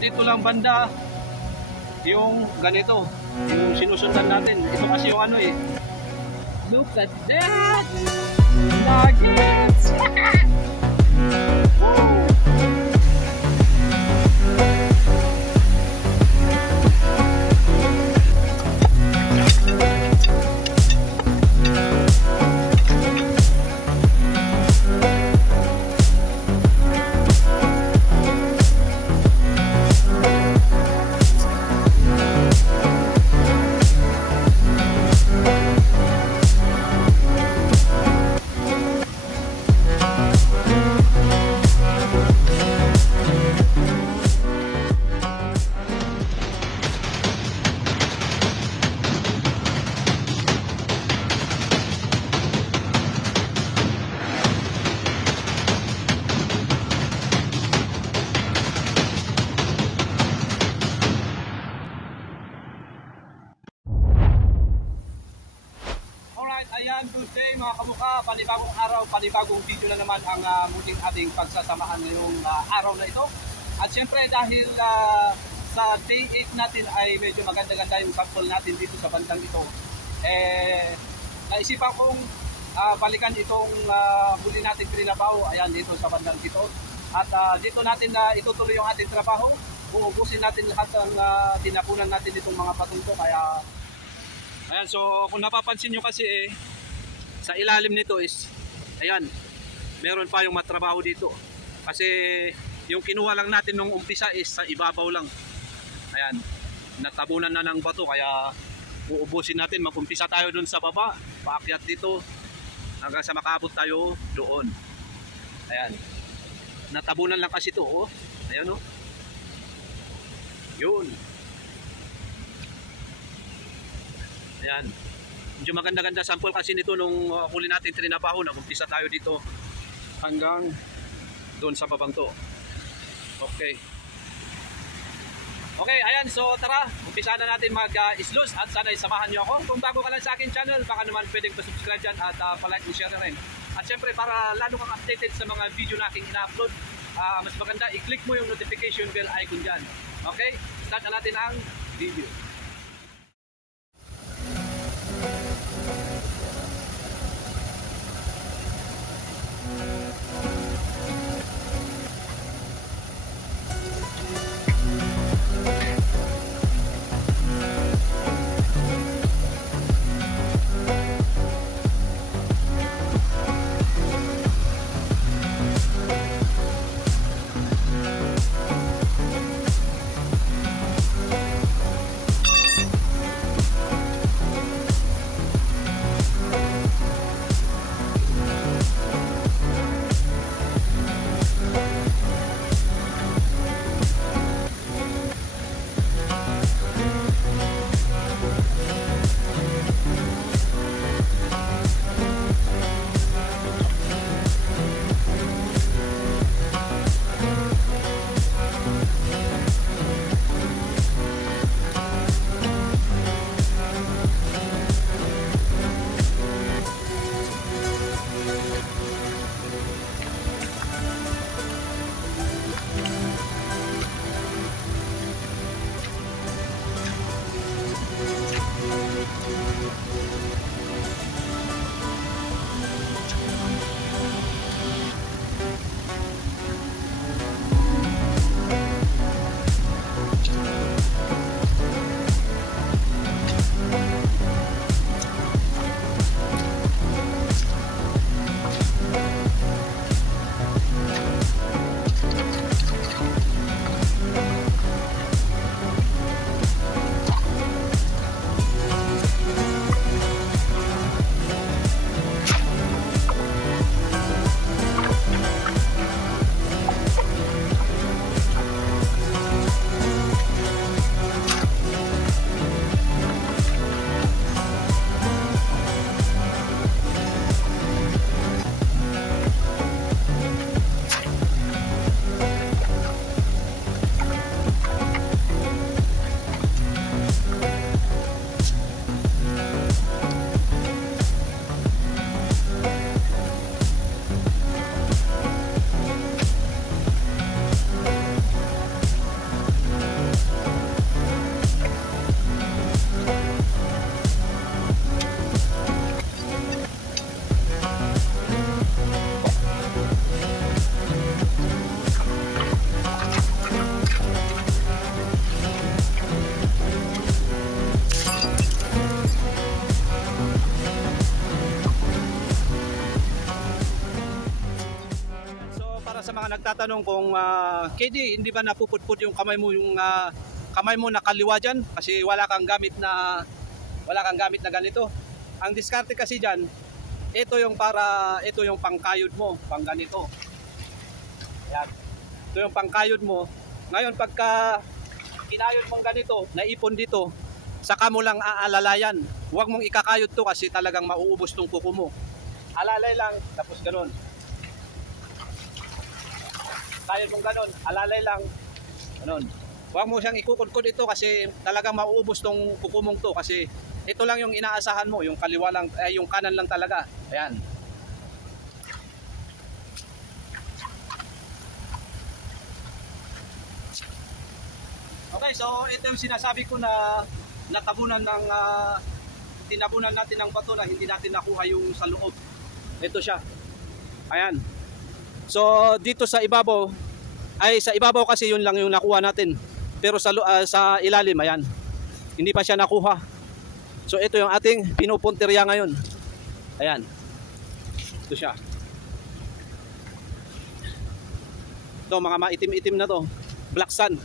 dito lang banda yung ganito, yung sinusundan natin. Ito kasi yung ano eh. Look at that! Nuggets! Ayan, good day mga kamukha, panibagong araw, panibagong video na naman ang muling ating pagsasamahan ngayong araw na ito. At syempre dahil sa day 8 natin ay medyo maganda-ganda yung sample natin dito sa bandang ito, naisipan kong balikan itong huli natin Trinabaho, ayan dito sa bandang ito. At dito natin itutuloy yung ating trabaho, uubusin natin lahat ng tinapunan natin itong mga patunto. Kaya ayan, so kung napapansin nyo kasi sa ilalim nito is, ayan, meron pa yung matrabaho dito. Kasi yung kinuha lang natin nung umpisa is sa ibabaw lang. Ayan, natabunan na ng bato, kaya uubusin natin. Mag-umpisa tayo dun sa baba, paakyat dito, hanggang sa makaabot tayo doon. Ayan, natabunan lang kasi ito, oh. Ayan, oh. Yun. Ayan. Medyo maganda-ganda sample kasi nito nung huli natin Trinabaho. Nag-umpisa tayo dito hanggang doon sa babang to. Okay. Okay, ayan. So tara, umpisa na natin mag-islos at sana'y samahan nyo ako. Kung bago ka lang sa akin channel, baka naman pwedeng pa-subscribe dyan at pa-like and share na rin. At syempre para lalo kang updated sa mga video na aking ina-upload, mas maganda, i-click mo yung notification bell icon dyan. Okay, start na natin ang video. nagtatanong kung KD, hindi ba napupudpud yung kamay mo, yung kamay mo na kaliwa dyan kasi wala kang gamit na ganito. Ang diskarte kasi dyan, ito yung pangkayod mo, pang ganito. Yan. Ito yung pangkayod mo. Ngayon pagka kinayod mong ganito, naipon dito, saka mo lang aalalayan. Huwag mong ikakayod to kasi talagang mauubos tong kuko mo. Alalay lang, tapos ganun. Kayod mong ganun, alalay lang, ganun. Huwag mo siyang ikukudkod ito kasi talagang mauubos tong kuko mong to kasi ito lang yung inaasahan mo, yung kaliwa lang, yung kanan lang talaga. Ayan. Okay, so ito yung sinasabi ko na natabunan ng tinabunan natin ng bato na hindi natin nakuha yung sa loob. Ito siya. Ayan. So dito sa ibabaw kasi yun lang yung nakuha natin. Pero sa ilalim, ayan. Hindi pa siya nakuha. So ito yung ating pinupuntirya ngayon. Ayan. Ito siya. Ito mga maitim-itim na to. Black sand.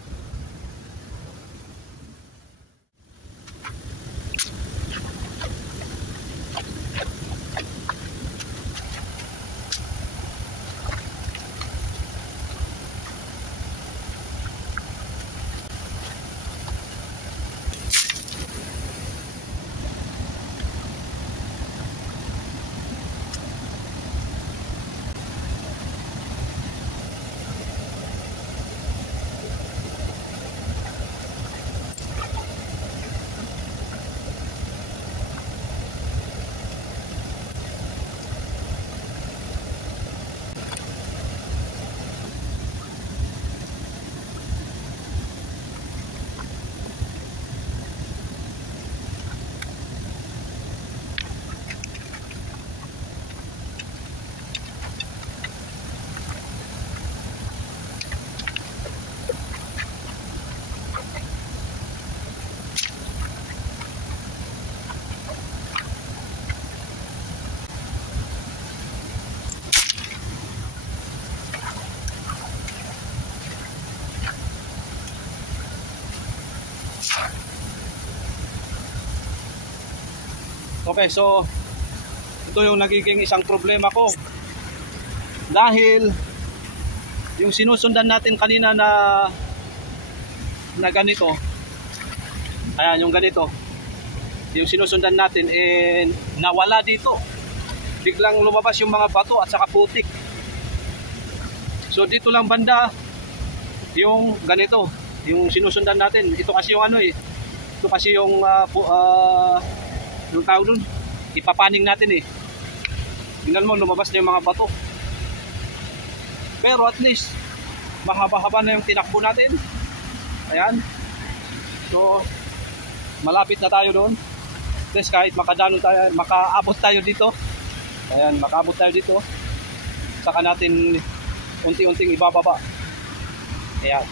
Okay, so ito yung nagiging isang problema ko. Dahil yung sinusundan natin kanina na ganito. Ayan, yung ganito. Yung sinusundan natin nawala dito. Biglang lumabas yung mga bato at saka putik. So dito lang banda yung ganito, yung sinusundan natin. Ito kasi yung ito kasi yung yung tawag dun, ipapaning natin tingnan mo, lumabas na yung mga bato. Pero at least mahaba-haba na yung tinakbo natin. Ayan. So malapit na tayo doon. At least kahit makaabot tayo dito. Ayan, makaabot tayo dito. Saka natin unti-unting ibababa. Ayan.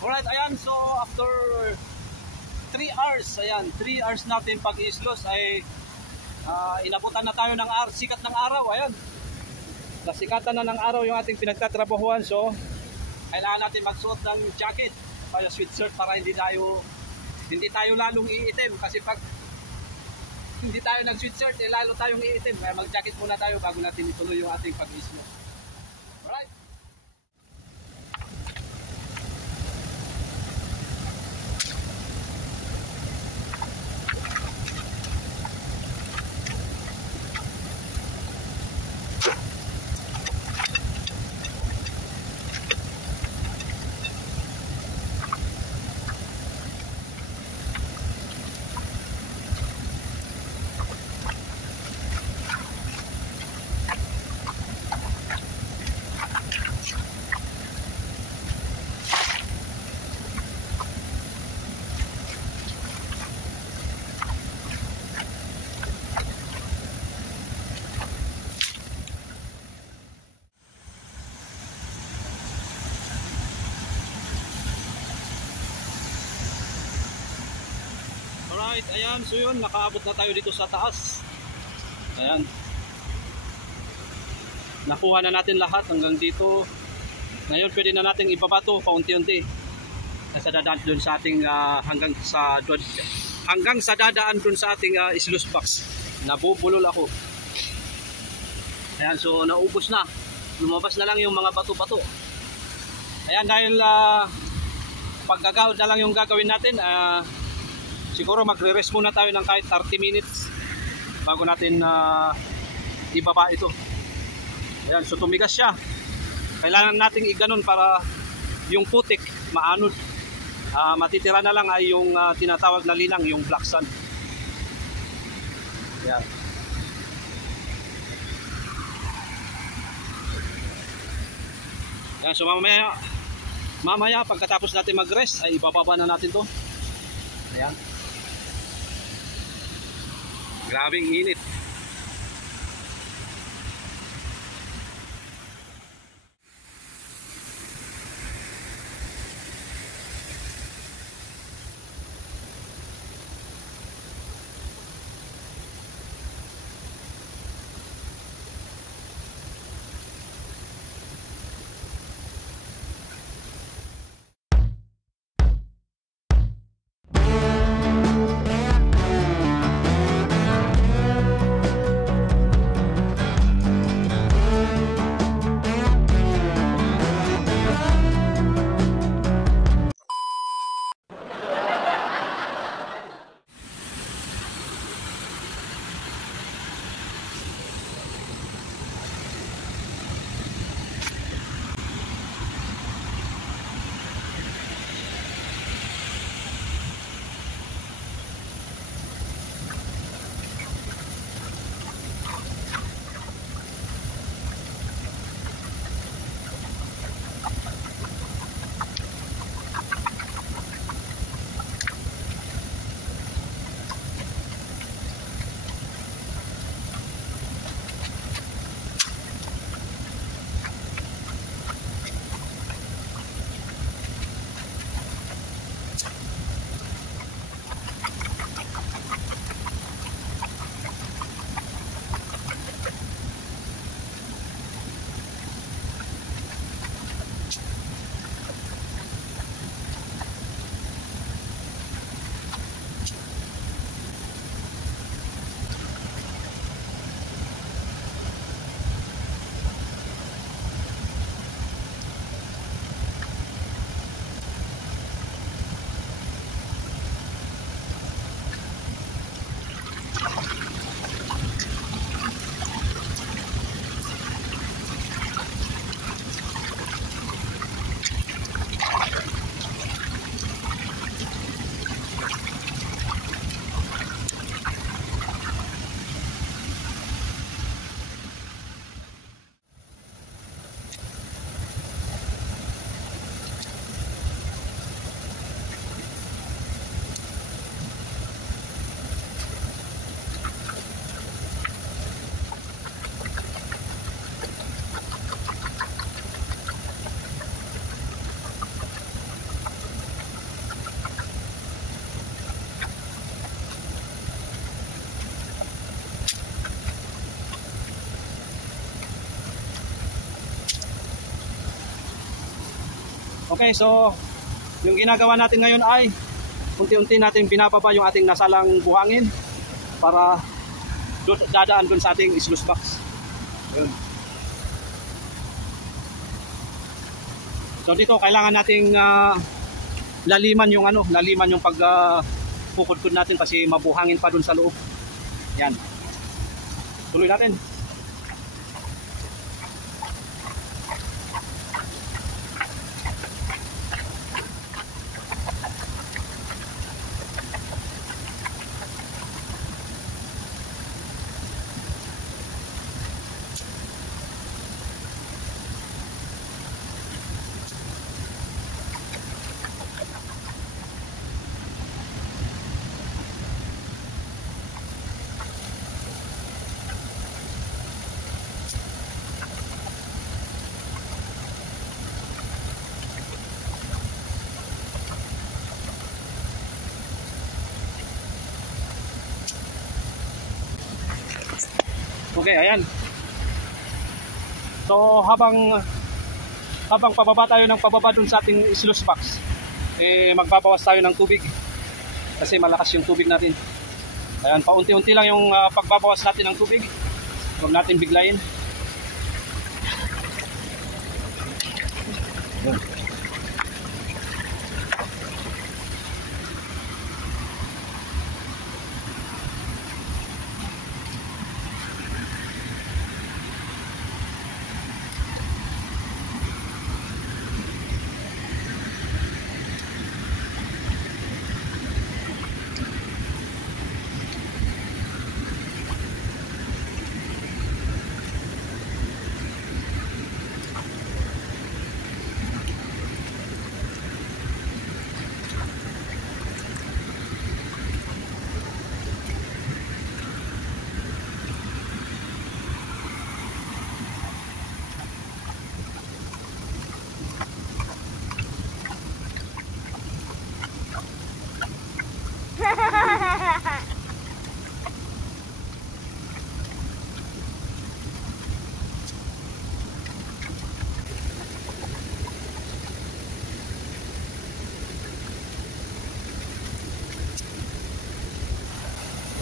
Alright, ayan, so after 3 hours, ayan, 3 hours natin pag-islos ay inabutan na tayo ng sikat ng araw, ayan. Nasikatan na ng araw yung ating pinagtatrabahuan, so kailangan natin magsuot ng jacket, sweatshirt para hindi tayo lalong iitim kasi pag hindi tayo nag-sweatshirt, eh lalo tayong iitim. Kaya mag-jacket muna tayo bago natin ituloy yung ating pag-islo. Alright. Alright, ayan, so yun, nakaabot na tayo dito sa taas. Ayan. Nakuha na natin lahat hanggang dito. Ngayon pwede na natin ibaba to paunti-unti. Nasa dadaan dun sa ating hanggang sa dadaan dun sa ating sluice box. Nabubulol ako. Ayan, so naubos na. Lumabas na lang yung mga bato-bato. Ayan, dahil paggagahod na lang yung gagawin natin, siguro magre-rest muna tayo ng kahit 30 minutes bago natin ibaba ito. Ayan, so tumigas siya. Kailangan nating iganon para yung putik maanod. Matitira na lang ay yung tinatawag na linang, yung black sand. Ayan. Ayan, so mamaya pagkatapos natin mag-rest ay ibababa na natin to. Ayan. Grabing init. Okay, so yung ginagawa natin ngayon ay unti-unti natin binababa yung ating nasalang buhangin para dadaan dun sa ating sluice box. Yun. So dito kailangan nating laliman yung pag pukudkod natin kasi mabuhangin pa dun sa loob. Yan. Tuloy natin. Okay, ayan. So habang pababa tayo ng pababa dun sa ating sluice box, magbabawas tayo ng tubig kasi malakas yung tubig natin. Ayan, paunti-unti lang yung pagbabawas natin ng tubig. Huwag natin biglayin. Ayan.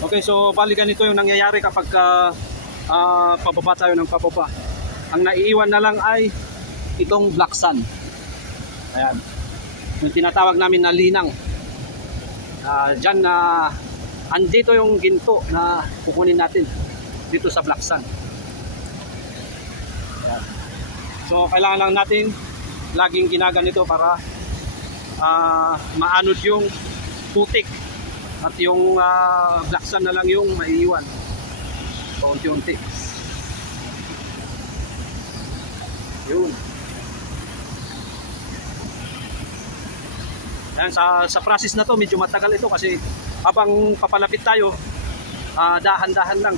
Okay, so bali ganito yung nangyayari kapag pababa tayo ng pababa. Ang naiiwan na lang ay itong black sand. Ayan. Yung tinatawag namin na linang. Diyan andito yung ginto na kukunin natin dito sa black sand. Ayan. So kailangan lang natin laging ginaganito para maanod yung putik. At yung black sand na lang yung maiiwan. Paunti-unti. Yun. Yan, sa process na to medyo matagal ito kasi habang papalapit tayo, dahan-dahan lang.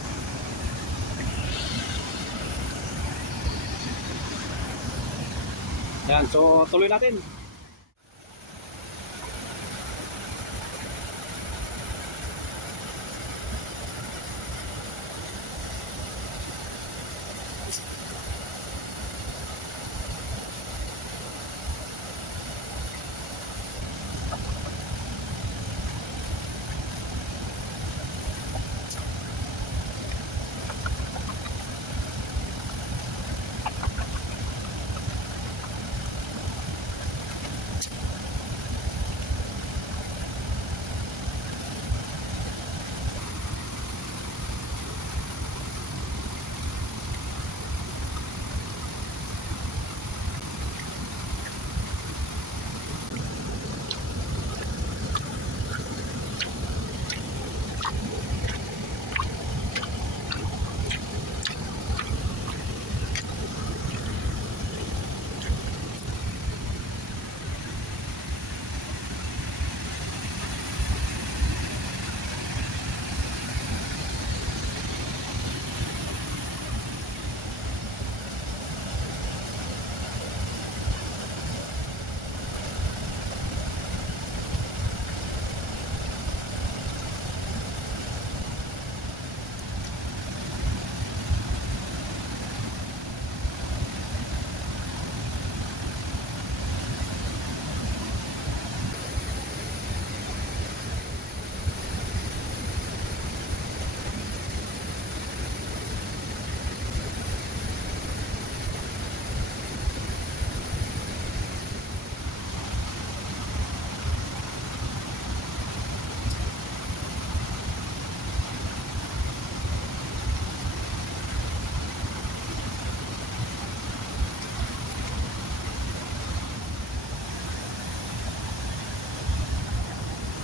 Yan, so tuloy natin.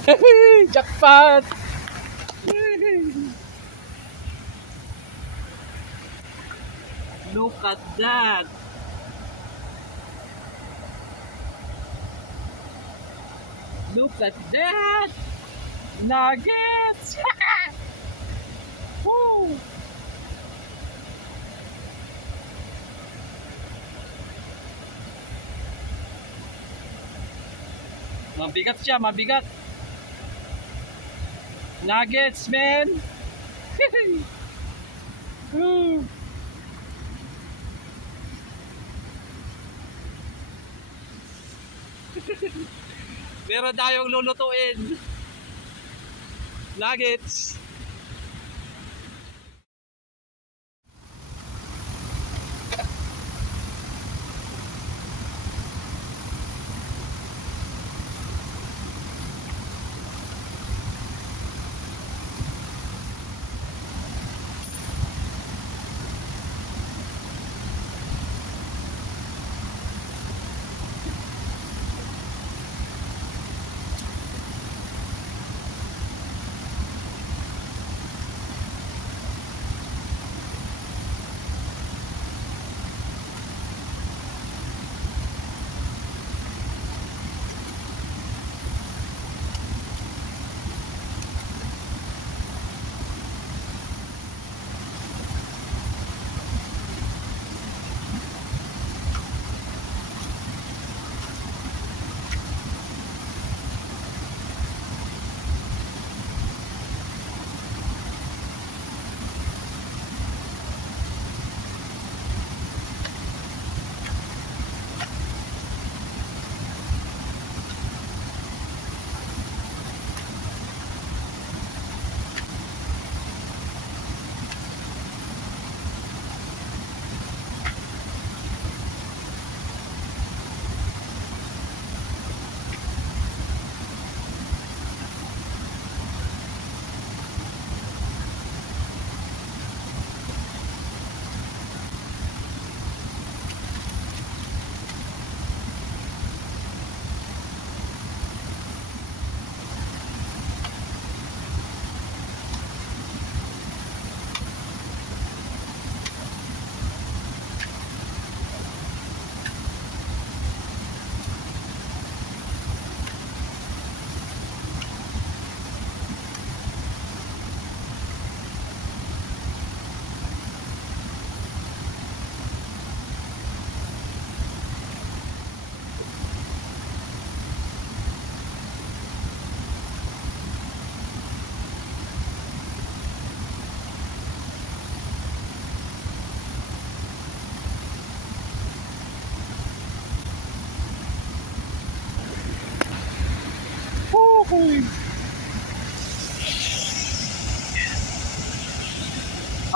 Jackpot! Look at that! Look at that! Nuggets! Woo! Mabigat siya, mabigat. Nuggets, man! Woo! Meron tayong lulutuin. Nuggets.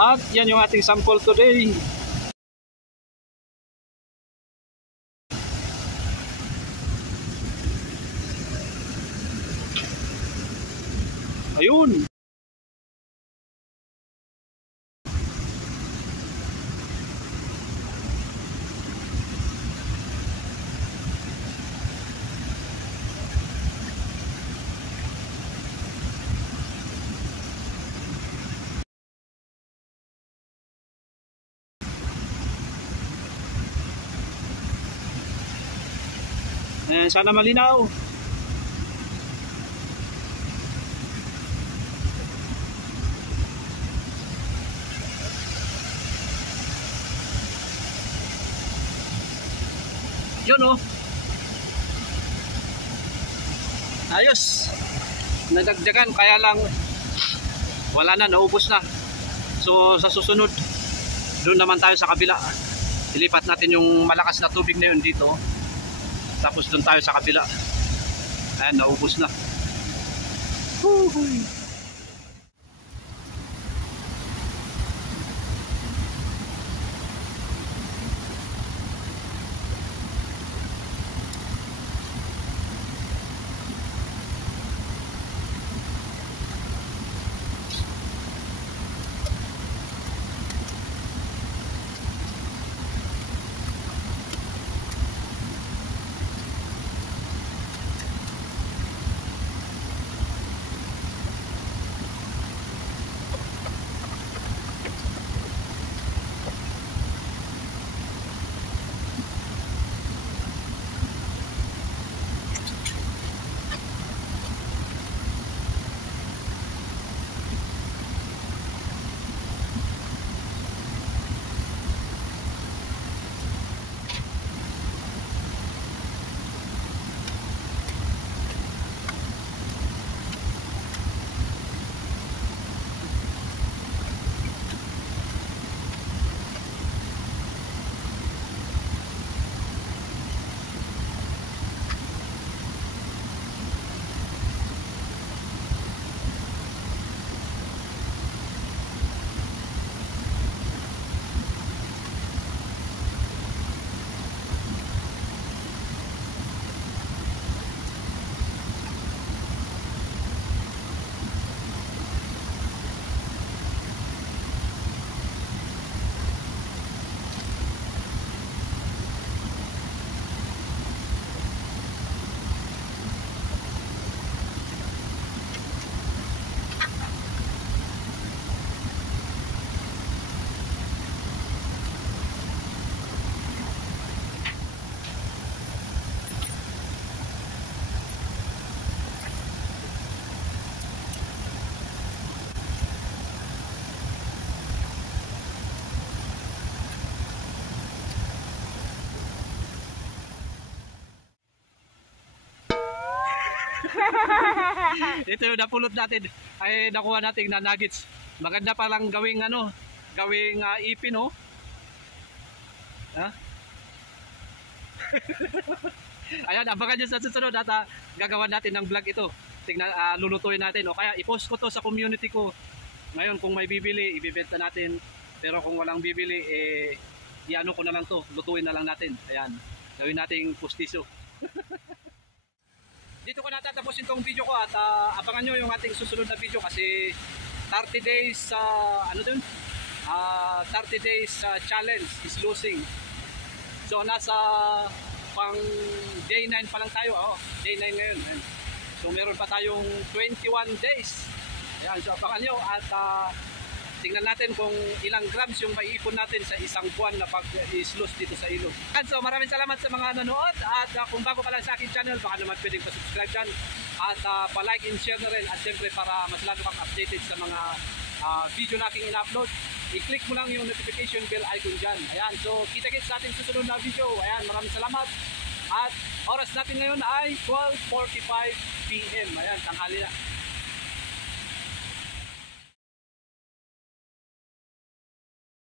At yan yung ating sample today. Ayun. Sana malinaw. Yun oh. Ayos. Nadagdagan kaya lang wala na, naubos na. So sa susunod doon naman tayo sa kabila. Ilipat natin yung malakas na tubig na yun dito. Tapos doon tayo sa kabila. Ayan, naubos na. Woohoo! Ito yung napulot natin, ay nakuha natin na nuggets. Maganda pa lang gawing ano, gawing ipin, oh. Ha? Ayan, abangan nyo sa susunod at gagawa natin ng vlog ito. Tingnan, lulutuin natin, o kaya i-post ko to sa community ko. Ngayon kung may bibili, ibibenta natin. Pero kung walang bibili, i-ano ko na lang to, lutuin na lang natin. Ayan, gawin nating pustiso. Dito ko natatapusin tong video ko at abangan nyo yung ating susunod na video kasi 30 days, ano dun? 30 days challenge is losing. So nasa pang day 9 pa lang tayo, day 9 ngayon. So meron pa tayong 21 days. Ayan, so abangan nyo at tingnan natin kung ilang grams yung maiipon natin sa isang buwan na pag-islos dito sa ilog. And so maraming salamat sa mga nanood at kung bago ka lang sa aking channel, baka naman pwedeng pa-subscribe dyan at pa-like and share na rin at siyempre para mas lalo kang updated sa mga video na aking in-upload. I-click mo lang yung notification bell icon dyan. Ayan, so kita-kits sa ating susunod na video. Ayan, maraming salamat. At oras natin ngayon ay 12:45 PM. Ayan, tanghali na.